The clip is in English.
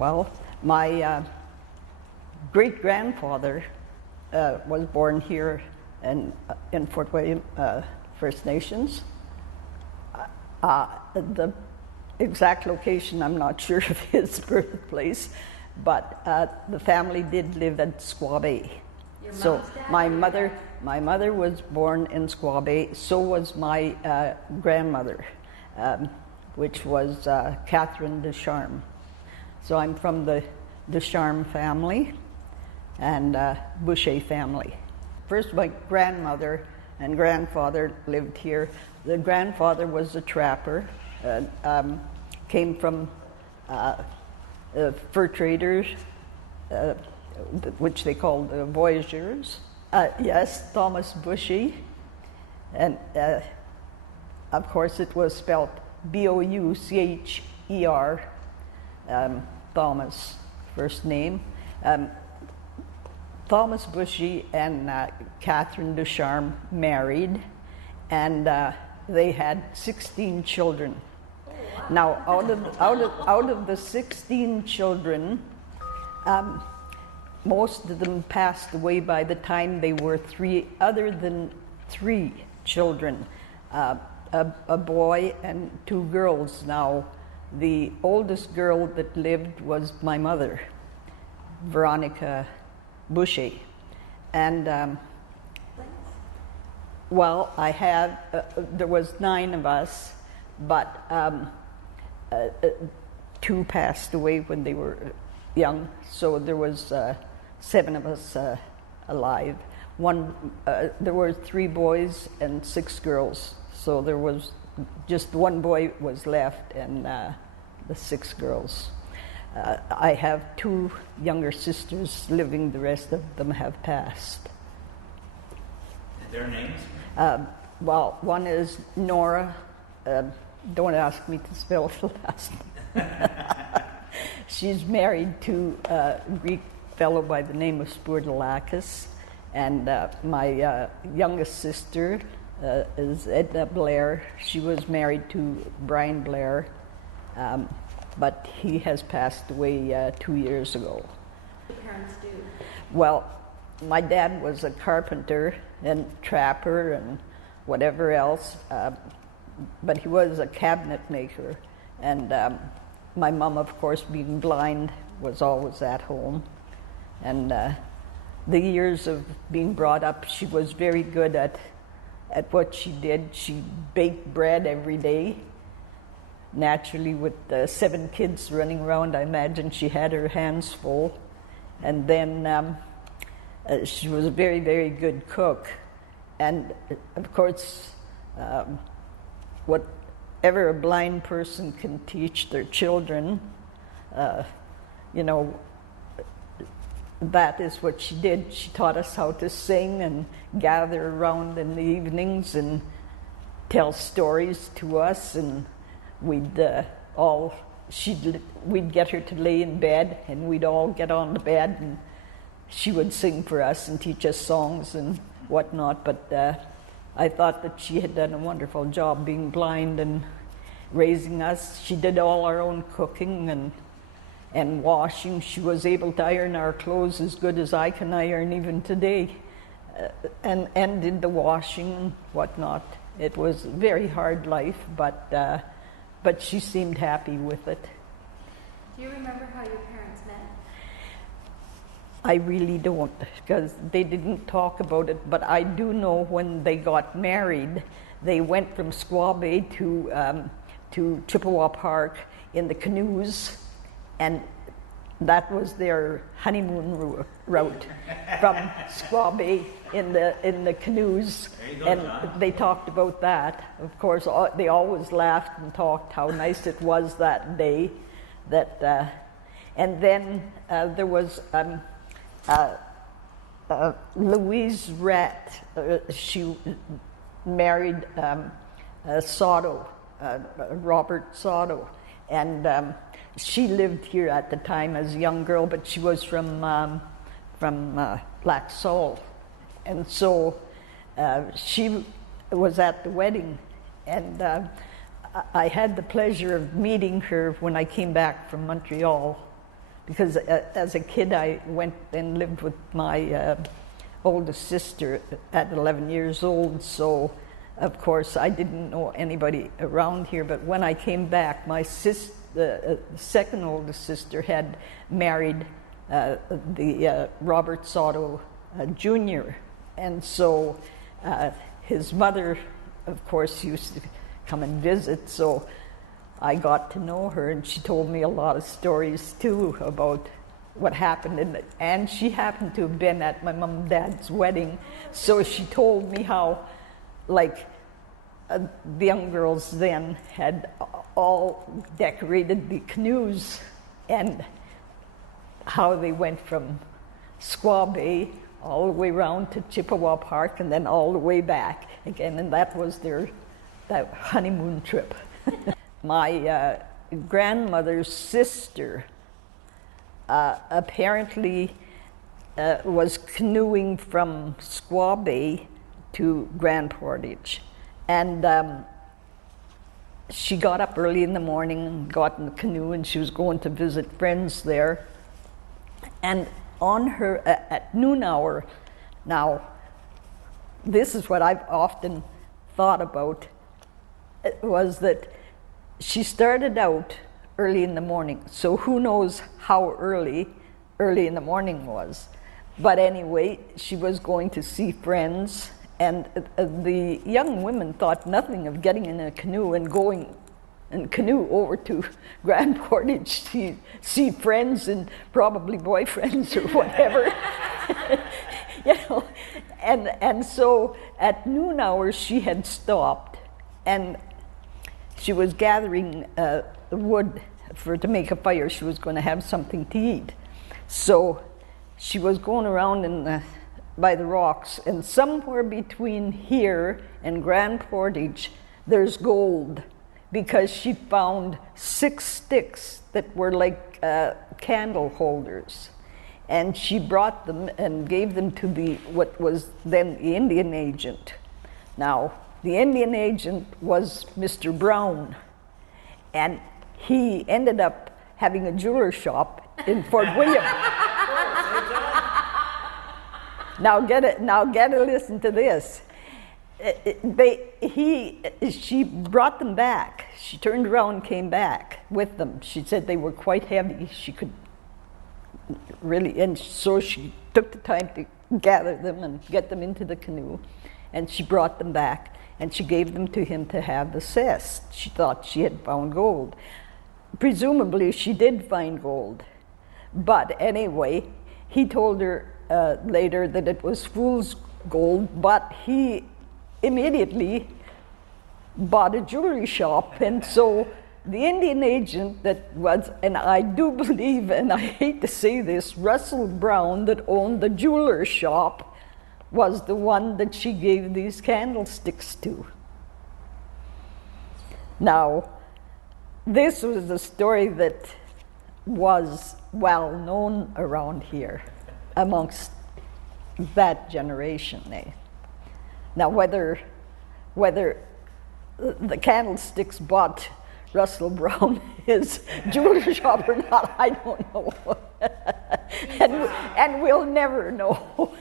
Well, my great-grandfather was born here in Fort William First Nations. The exact location, I'm not sure of his birthplace, but the family did live at Squaw Bay. So my mother was born in Squaw Bay. So was my grandmother, which was Catherine Descharmes. So I'm from the Descharmes family and Boucher family. First, my grandmother and grandfather lived here. The grandfather was a trapper, came from fur traders, which they called voyageurs. Yes, Thomas Bushy, and of course it was spelled Boucher, Thomas, first name. Thomas Bushy and Catherine Descharmes married, and they had 16 children. Now, out of the 16 children, most of them passed away by the time they were three, other than 3 children, a boy and 2 girls. Now, the oldest girl that lived was my mother, Veronica Boucher. And, well, I had, there was 9 of us, but 2 passed away when they were young, so there was 7 of us alive. There were 3 boys and 6 girls, so there was just 1 boy was left and the 6 girls. I have 2 younger sisters living. The rest of them have passed. Their names? Well, one is Nora. Don't ask me to spell the last name. She's married to a Greek fellow by the name of Spourdalakis. And my youngest sister is Edna Blair. She was married to Brian Blair, but he has passed away 2 years ago. What did your parents do? Well, my dad was a carpenter and trapper and whatever else, but he was a cabinet maker. And my mom, of course, being blind, was always at home. And the years of being brought up, she was very good at what she did. She baked bread every day. Naturally, with 7 kids running around, I imagine she had her hands full. And then she was a very, very good cook. And of course, whatever a blind person can teach their children, that is what she did. She taught us how to sing and gather around in the evenings and tell stories to us, and we'd get her to lay in bed, and we'd all get on the bed, and she would sing for us and teach us songs and whatnot. But I thought that she had done a wonderful job being blind and raising us. She did all our own cooking and washing. She was able to iron our clothes as good as I can iron even today, and did the washing and whatnot. It was a very hard life, but she seemed happy with it. Do you remember how your parents met? I really don't, because they didn't talk about it, but I do know when they got married, they went from Squaw Bay to Chippewa Park in the canoes, and that was their honeymoon route from Squaw Bay in the canoes. And they talked about that. Of course, they always laughed and talked how nice it was that day. And then there was Louise Ratt. She married Sotto, Robert Sotto, and she lived here at the time as a young girl, but she was from Lac Seul, and so she was at the wedding, and I had the pleasure of meeting her when I came back from Montreal because as a kid I went and lived with my oldest sister at 11 years old, so of course I didn't know anybody around here. But when I came back, my the second oldest sister had married the Robert Soto Jr., and so his mother, of course, used to come and visit, so I got to know her, and she told me a lot of stories too about what happened, and she happened to have been at my mom and dad's wedding, so she told me how, like, the young girls then had all decorated the canoes, and how they went from Squaw Bay all the way around to Chippewa Park and then all the way back again, and that was that honeymoon trip. My grandmother's sister apparently was canoeing from Squaw Bay to Grand Portage, and she got up early in the morning and got in the canoe, and she was going to visit friends there. And on her at noon hour, now this is what I've often thought about, was that she started out early in the morning, so who knows how early in the morning was. But anyway, she was going to see friends, and the young women thought nothing of getting in a canoe and going in canoe over to Grand Portage to see friends and probably boyfriends or whatever. You know, and so at noon hour she had stopped, and she was gathering wood to make a fire. She was going to have something to eat. So she was going around by the rocks, and somewhere between here and Grand Portage there's gold, because she found 6 sticks that were like candle holders. And she brought them and gave them to what was then the Indian agent. Now, the Indian agent was Mr. Brown, and he ended up having a jeweler shop in Fort William. Now get to listen to this. She brought them back. She turned around and came back with them. She said they were quite heavy. She could really, and so she took the time to gather them and get them into the canoe, and she brought them back, and she gave them to him to have assessed. She thought she had found gold. Presumably she did find gold, but anyway, he told her later that it was fool's gold, but he immediately bought a jewelry shop, and so the Indian agent that was, and I do believe, and I hate to say this, Russell Brown, that owned the jeweler shop, was the one that she gave these candlesticks to. Now, this was a story that was well known around here amongst that generation. Now, whether the candlesticks bought Russell Brown his jeweler shop or not, I don't know. And we'll never know.